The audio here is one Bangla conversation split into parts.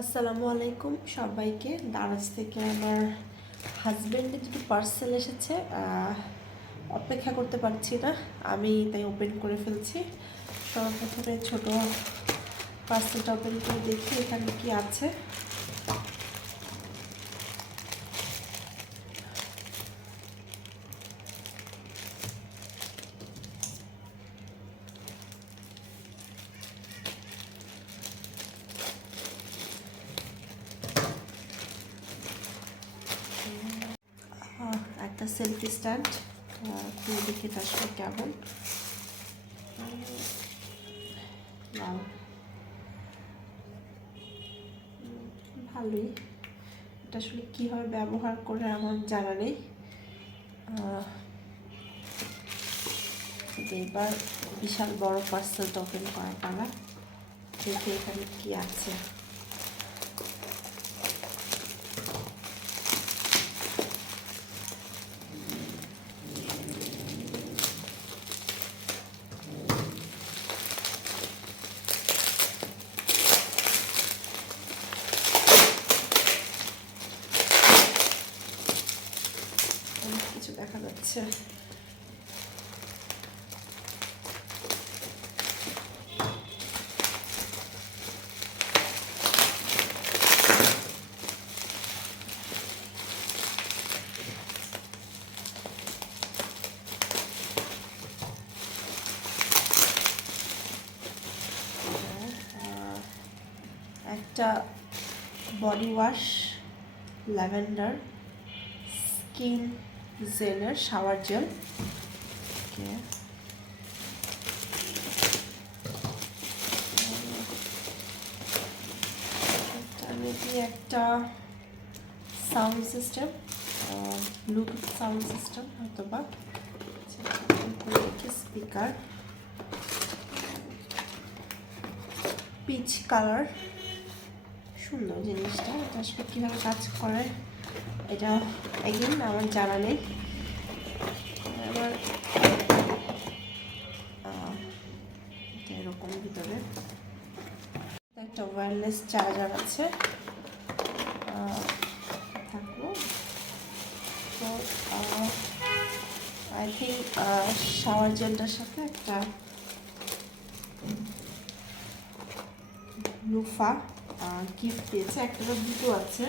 আসসালামু আলাইকুম সবাইকে। দারাজ থেকে আমার হাজব্যান্ডের দুটো পার্সেল এসেছে, অপেক্ষা করতে পারছি না, আমি তাই ওপেন করে ফেলছি। সর্বপ্রথমে ছোট পার্সেলটা ওপেন করে দেখি এখানে কি আছে। একটা সেলফি স্ট্যান্ড, খুলে দেখে এটা আসলে কেমন। ভালোই, এটা আসলে কীভাবে ব্যবহার করে আমার জানা নেই। এবার বিশাল বড় পার্সেলটা ওপেন করা পালা, দেখে এখানে কি আছে। অনেক কিছু দেখা যাচ্ছে। একটা বডি ওয়াশ, ল্যাভেন্ডার স্কিন জেলের শাওয়ার জেল। একটা sound system, Bluetooth sound system অথবা স্পিকার, পিচ কালার। সুন্দর জিনিসটা, এটা আসলে কীভাবে কাজ করে এটা একদিন আমার জানা নেই। আবার এরকম ভিতরে একটা ওয়্যারলেস চার্জার আছে থাকলো। তো আই থিঙ্ক শাওয়ার জেলটার সাথে একটা লুফা গিফট দিয়েছে, একটা তো দুটো আছে।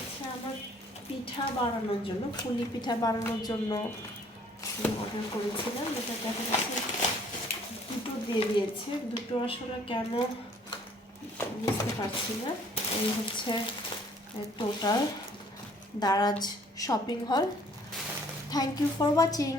আচ্ছা, আমার পিঠা বানানোর জন্য, পুলি পিঠা বানানোর জন্য অর্ডার করেছিলাম। এটা দেখা যাচ্ছে দুটো দিয়ে দিয়েছে, দুটো আসলে কেন বুঝতে পারছি না। এই হচ্ছে total Daraz shopping haul. Thank you for watching.